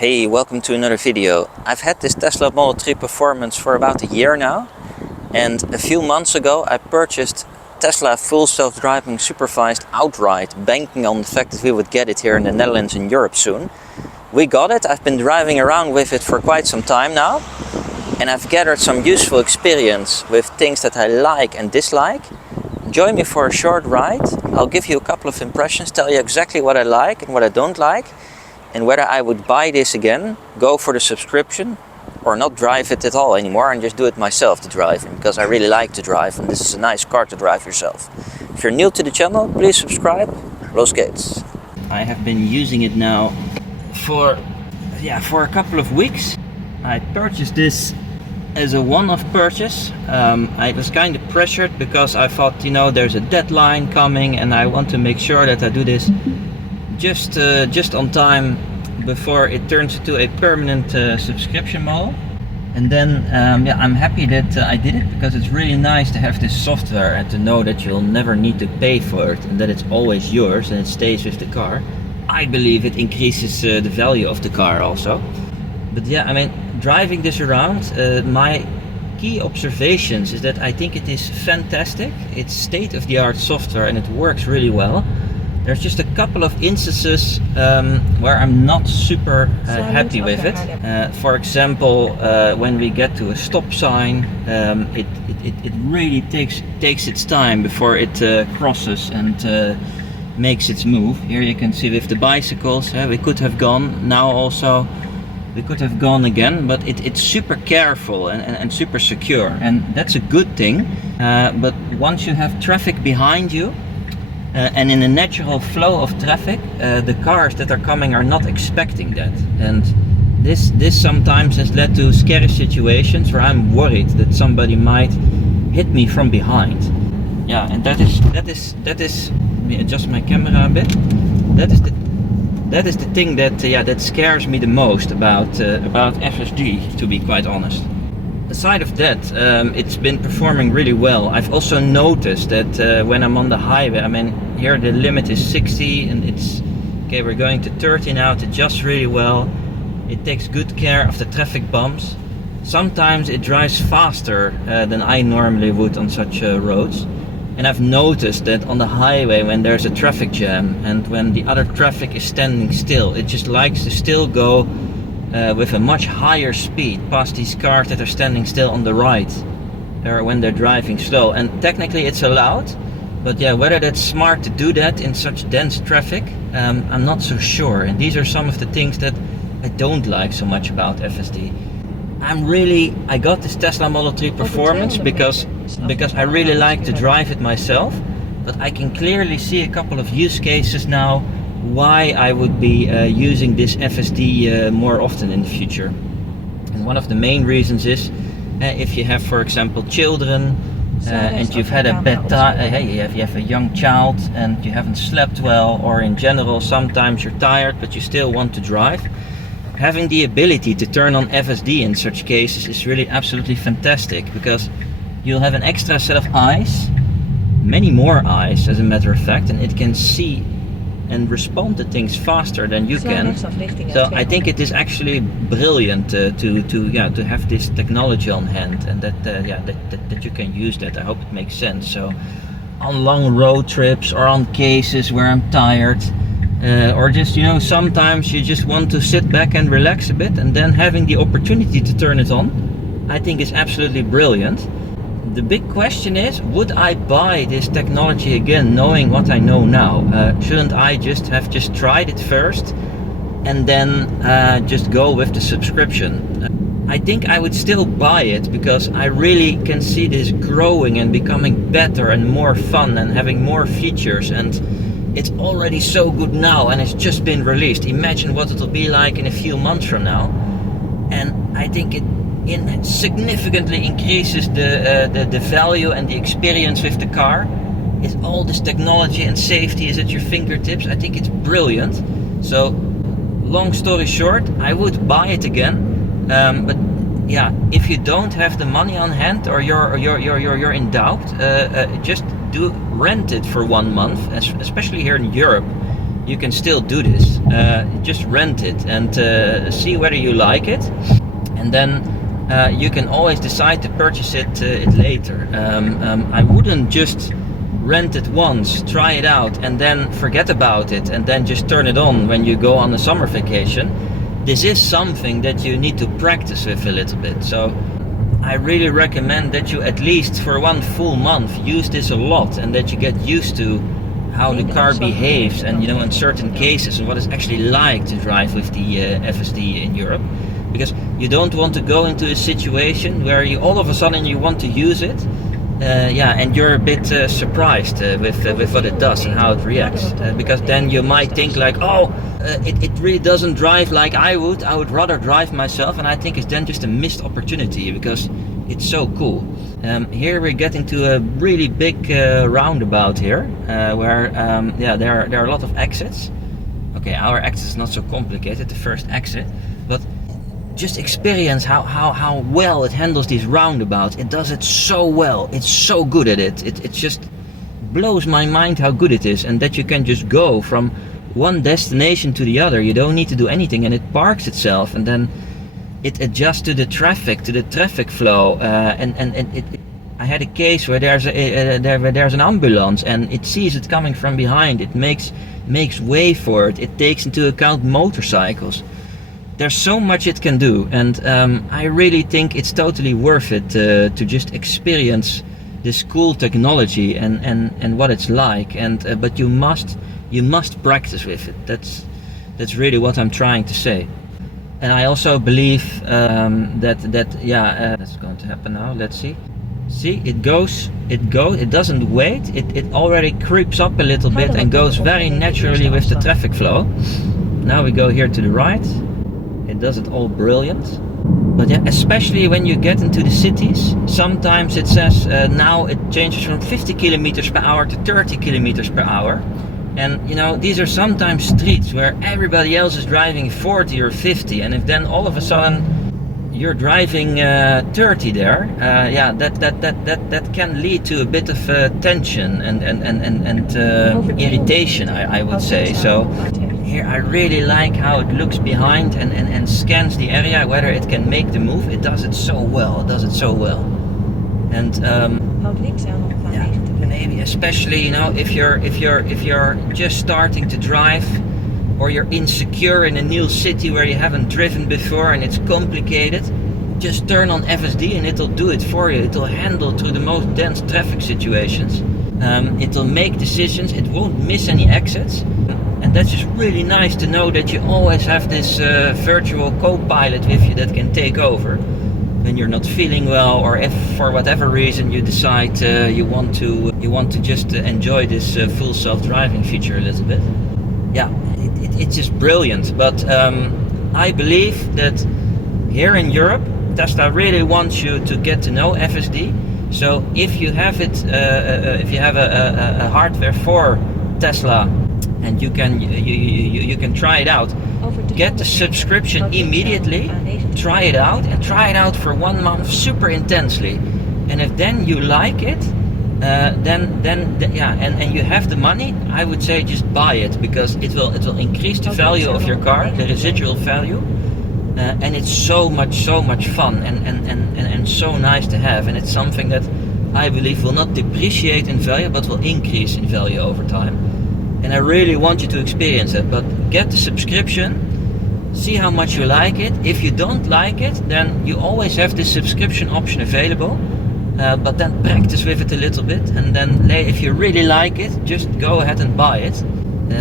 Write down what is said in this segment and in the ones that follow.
Hey, welcome to another video. I've had this Tesla Model 3 Performance for about a year now, and a few months ago I purchased Tesla full self-driving supervised outright, banking on the fact that we would get it here in the Netherlands and Europe soon. We got it. I've been driving around with it for quite some time now, and I've gathered some useful experience with things that I like and dislike. Join me for a short ride. I'll give you a couple of impressions, tell you exactly what I like and what I don't like, and whether I would buy this again, go for the subscription, or not drive it at all anymore and just do it myself to drive it, because I really like to drive and this is a nice car to drive yourself. If you're new to the channel, please subscribe. Roll skates. I have been using it now for a couple of weeks. I purchased this as a one-off purchase. I was kind of pressured because I thought, there's a deadline coming and I want to make sure that I do this just on time before it turns into a permanent subscription model. And then I'm happy that I did it, because it's really nice to have this software and to know that you'll never need to pay for it and that it's always yours and it stays with the car. I believe it increases the value of the car also. But driving this around, my key observations is that I think it is fantastic. It's state-of-the-art software and it works really well. There's just a couple of instances where I'm not super happy with it. For example, when we get to a stop sign, it really takes its time before it crosses and makes its move. Here you can see with the bicycles, we could have gone. Now also we could have gone again, but it's super careful and super secure, and that's a good thing. But once you have traffic behind you, and in a natural flow of traffic, the cars that are coming are not expecting that, and this sometimes has led to scary situations where I'm worried that somebody might hit me from behind. Yeah, and that is. Let me adjust my camera a bit. That is the thing that scares me the most about FSD, to be quite honest. Aside of that, it's been performing really well. I've also noticed that when I'm on the highway, here the limit is 60 and we're going to 30 now. It adjusts really well. It takes good care of the traffic bumps. Sometimes it drives faster than I normally would on such roads. And I've noticed that on the highway, when there's a traffic jam and when the other traffic is standing still, it just likes to still go with a much higher speed past these cars that are standing still on the right, or when they're driving slow. And technically it's allowed, but whether that's smart to do that in such dense traffic, I'm not so sure. And these are some of the things that I don't like so much about FSD. I got this Tesla Model 3 Performance because I really like to drive it myself, but I can clearly see a couple of use cases now why I would be using this FSD more often in the future. And one of the main reasons is if you have, for example, children and you've had a bad time, you have a young child and you haven't slept well, or in general sometimes you're tired but you still want to drive. Having the ability to turn on FSD in such cases is really absolutely fantastic, because you'll have an extra set of eyes, many more eyes as a matter of fact, and it can see and respond to things faster than you can. So I think it is actually brilliant to have this technology on hand, and that you can use that. I hope it makes sense. So on long road trips or on cases where I'm tired, or just sometimes you just want to sit back and relax a bit, and then having the opportunity to turn it on, I think is absolutely brilliant. The big question is, would I buy this technology again knowing what I know now? Shouldn't I have tried it first and then just go with the subscription? I think I would still buy it, because I really can see this growing and becoming better and more fun and having more features, and it's already so good now and it's just been released. Imagine what it'll be like in a few months from now. And I think it significantly increases the value and the experience with the car. Is all this technology and safety is at your fingertips. I think it's brilliant. So long story short, I would buy it again, but if you don't have the money on hand, or you're in doubt, just rent it for 1 month, especially here in Europe. you can still do this. Just rent it and see whether you like it, and then you can always decide to purchase it later. I wouldn't just rent it once, try it out, and then forget about it, and then just turn it on when you go on a summer vacation. This is something that you need to practice with a little bit. So I really recommend that you at least for 1 full month use this a lot, and that you get used to how the car behaves, and in certain cases, and what it's actually like to drive with the FSD in Europe. Because you don't want to go into a situation where you all of a sudden you want to use it, and you're a bit surprised with what it does and how it reacts. Because then you might think like, it really doesn't drive like I would rather drive myself, and I think it's then just a missed opportunity because it's so cool. Here we're getting to a really big roundabout here, where there are a lot of exits. Okay, our exit is not so complicated, the first exit, but just experience how well it handles these roundabouts. It does it so well. It's so good at it. It just blows my mind how good it is, and that you can just go from one destination to the other. You don't need to do anything, and it parks itself, and then it adjusts to the traffic flow. I had a case where there's an ambulance, and it sees it coming from behind. It makes way for it. It takes into account motorcycles. There's so much it can do, and I really think it's totally worth it to just experience this cool technology and what it's like. But you must practice with it. That's really what I'm trying to say. And I also believe that's going to happen now. Let's see. See, it doesn't wait. It already creeps up a little bit and goes very naturally with the traffic flow. Now we go here to the right. It does it all brilliant. But yeah, especially when you get into the cities, sometimes it says now it changes from 50 kilometers per hour to 30 kilometers per hour. And these are sometimes streets where everybody else is driving 40 or 50, and if then all of a sudden you're driving 30 there, that can lead to a bit of tension and irritation, I would say. So here I really like how it looks behind and scans the area, whether it can make the move. It does it so well. And maybe especially if you're just starting to drive, or you're insecure in a new city where you haven't driven before and it's complicated, just turn on FSD and it'll do it for you. It'll handle through the most dense traffic situations. It'll make decisions. It won't miss any exits. And that's just really nice to know that you always have this virtual co-pilot with you that can take over when you're not feeling well, or if for whatever reason you decide you want to just enjoy this full self-driving feature a little bit. Yeah, it's just brilliant. But I believe that here in Europe, Tesla really wants you to get to know FSD. So if you have it, if you have a hardware for Tesla, and you can try it out, get the subscription immediately, try it out, and try it out for 1 month super intensely. And if then you like it, and you have the money, I would say just buy it, because it will increase the value of your car, the residual value, and it's so much fun and so nice to have. And it's something that I believe will not depreciate in value, but will increase in value over time. And I really want you to experience it. But get the subscription, see how much you like it. If you don't like it, then you always have this subscription option available. But then practice with it a little bit, and then if you really like it, just go ahead and buy it.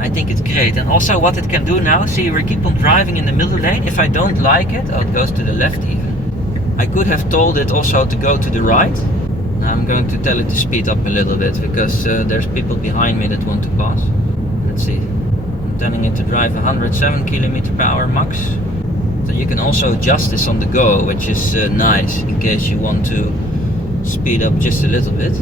I think it's great. And also what it can do now, see, we keep on driving in the middle lane. If I don't like it, it goes to the left even. I could have told it also to go to the right. Now I'm going to tell it to speed up a little bit, because there's people behind me that want to pass. Let's see. I'm telling it to drive 107 km/h max. So you can also adjust this on the go, which is nice in case you want to speed up just a little bit.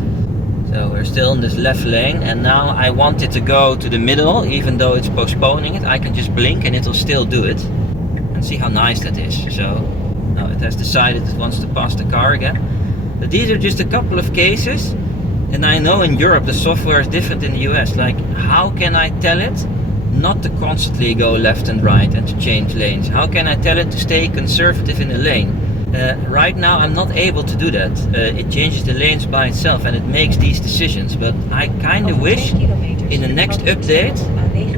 So we're still in this left lane, and now I want it to go to the middle. Even though it's postponing it, I can just blink and it'll still do it. And see how nice that is. So now it has decided it wants to pass the car again. But these are just a couple of cases, and I know in Europe the software is different in the US. Like, how can I tell it not to constantly go left and right and to change lanes? How can I tell it to stay conservative in the lane? Right now I'm not able to do that. It changes the lanes by itself and it makes these decisions, but I kind of wish in the next update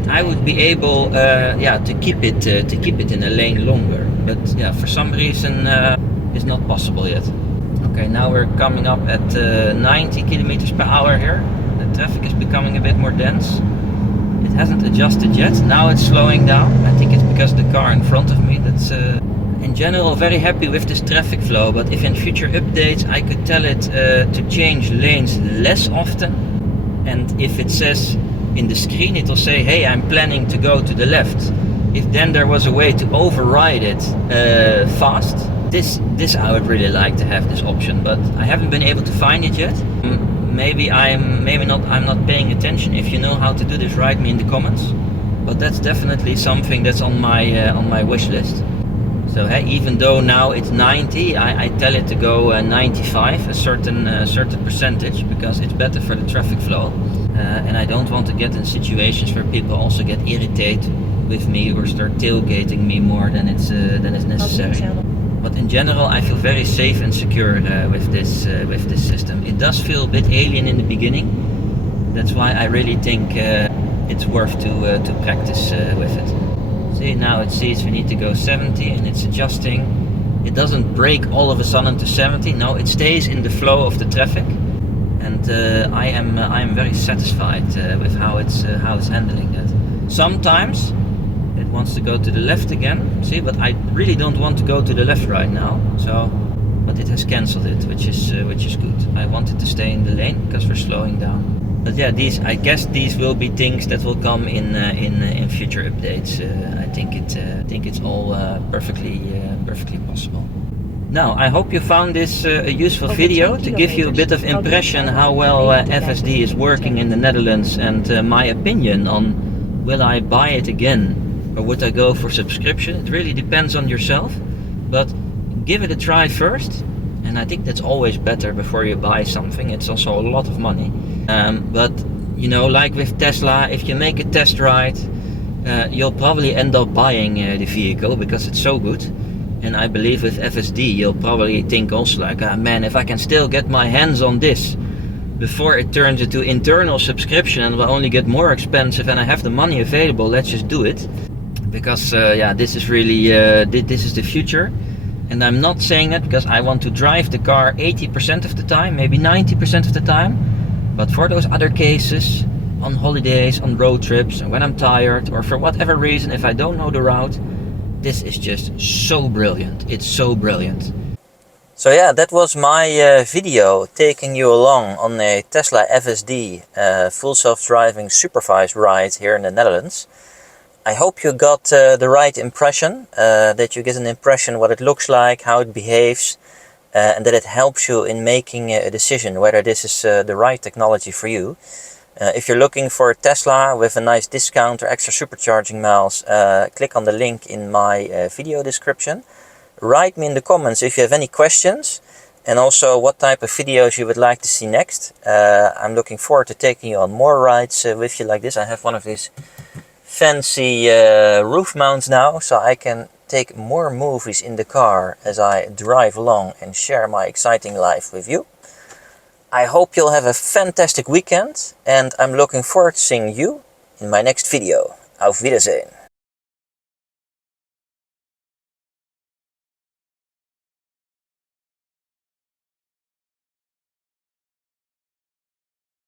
I would be able to keep it in a lane longer, but yeah, for some reason it's not possible yet. Okay, now we're coming up at 90 kilometers per hour here. The traffic is becoming a bit more dense. It hasn't adjusted yet. Now it's slowing down. I think it's because of the car in front of me. That's in general very happy with this traffic flow, but if in future updates I could tell it to change lanes less often, and if it says in the screen, it will say, hey, I'm planning to go to the left. If then there was a way to override it fast, this I would really like to have this option, but I haven't been able to find it yet. I'm not paying attention. If you know how to do this, write me in the comments. But that's definitely something that's on my wish list. So hey, even though now it's 90, I tell it to go 95, a certain percentage, because it's better for the traffic flow. And I don't want to get in situations where people also get irritated with me or start tailgating me more than it's necessary. But in general, I feel very safe and secure with this system. It does feel a bit alien in the beginning. That's why I really think it's worth to practice with it. See, now it sees we need to go 70 and it's adjusting. It doesn't break all of a sudden to 70. No, it stays in the flow of the traffic. And I am very satisfied with how it's handling that. Sometimes it wants to go to the left again. See, but I really don't want to go to the left right now. So, but it has cancelled it, which is good. I wanted to stay in the lane because we're slowing down. But yeah, I guess these will be things that will come in future updates. I think it's all perfectly possible. Now, I hope you found this a useful video to give you a bit of impression how well FSD is working in the Netherlands, and my opinion on will I buy it again or would I go for subscription. It really depends on yourself, but give it a try first, and I think that's always better before you buy something. It's also a lot of money, but you know, like with Tesla, if you make a test ride, you'll probably end up buying the vehicle because it's so good. And I believe with FSD, you'll probably think also like, ah, man, if I can still get my hands on this before it turns into internal subscription and will only get more expensive and I have the money available, let's just do it. Because yeah, this is really, this is the future. And I'm not saying that because I want to drive the car 80% of the time, maybe 90% of the time. But for those other cases, on holidays, on road trips, and when I'm tired, or for whatever reason, if I don't know the route, this is just so brilliant. It's so brilliant. So yeah, that was my video taking you along on a Tesla FSD full self-driving supervised ride here in the Netherlands. I hope you got the right impression, that you get an impression what it looks like, how it behaves, and that it helps you in making a decision whether this is the right technology for you. If you're looking for a Tesla with a nice discount or extra supercharging miles, click on the link in my video description. Write me in the comments if you have any questions, and also what type of videos you would like to see next. I'm looking forward to taking you on more rides with you like this. I have one of these fancy roof mounts now, so I can take more movies in the car as I drive along and share my exciting life with you. I hope you'll have a fantastic weekend, and I'm looking forward to seeing you in my next video. Auf Wiedersehen.